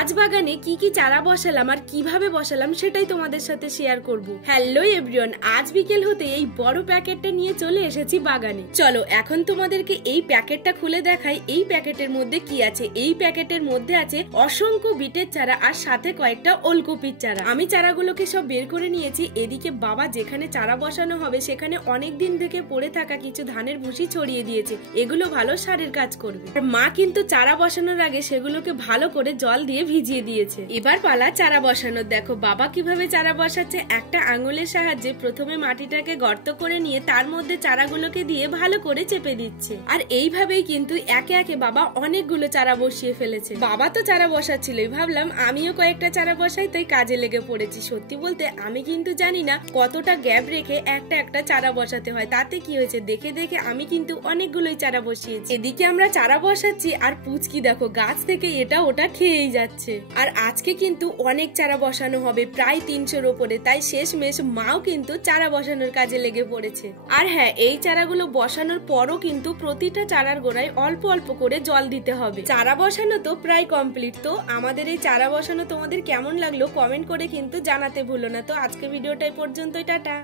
আজ বাগানে কি কি চারা বসালাম আর কিভাবে বসালাম সেটাই তোমাদের সাথে শেয়ার করব। হ্যালো এভরিওয়ান, আজ বিকেল হতে এই বড় প্যাকেটটা নিয়ে চলে এসেছি বাগানে। চলো এখন তোমাদেরকে এই প্যাকেটটা খুলে দেখাই এই প্যাকেটের মধ্যে কি আছে। এই প্যাকেটের মধ্যে আছে অসংখ্য বিটের চারা আর সাথে কয়েকটা ওলকপির চারা। আমি চারাগুলোকে সব বের করে নিয়েছি। এদিকে বাবা যেখানে চারা বসানো হবে সেখানে অনেক দিন থেকে পড়ে থাকা কিছু ধানের ভুসি ছড়িয়ে দিয়েছে, এগুলো ভালো সারের কাজ করবে। আর মা কিন্তু চারা বসানোর আগে সেগুলোকে ভালো করে জল দিয়ে ভিজিয়ে দিয়েছে। এবার পালা চারা বসানোর। দেখো বাবা কিভাবে চারা বসাচ্ছে। একটা আঙুলের সাহায্যে প্রথমে মাটিটাকে গর্ত করে নিয়ে তার মধ্যে চারাগুলোকে দিয়ে ভালো করে চেপে দিচ্ছে। আর এইভাবেই কিন্তু একে একে বাবা অনেকগুলো চারা বসিয়ে ফেলেছে। বাবা তো চারা বসাচ্ছিলই, ভাবলাম আমিও কয়েকটা চারা বসাই, তাই কাজে লেগে পড়েছি। সত্যি বলতে আমি কিন্তু জানি না কতটা গ্যাপ রেখে একটা একটা চারা বসাতে হয়। তাতে কি হয়েছে, দেখে দেখে আমি কিন্তু অনেকগুলোই চারা বসিয়েছি। এদিকে আমরা চারা বসাচ্ছি আর পুচকি দেখো গাছ থেকে এটা ওটা খেয়েই যাচ্ছে। আর আজকে কিন্তু অনেক চারা বসানো হবে, প্রায় 300-র ওপরে। তাই শেষমেশ মাও কিন্তু চারা বসানোর কাজে লেগে পড়েছে। আর হ্যাঁ, এই চারাগুলো বসানোর পরও কিন্তু প্রতিটা চারার গোড়ায় অল্প অল্প করে জল দিতে হবে। চারা বসানো তো প্রায় কমপ্লিট। তো আমাদের এই চারা বসানো তোমাদের কেমন লাগলো কমেন্ট করে কিন্তু জানাতে ভুলো না। তো আজকে ভিডিওটা এই পর্যন্তই, টাটা।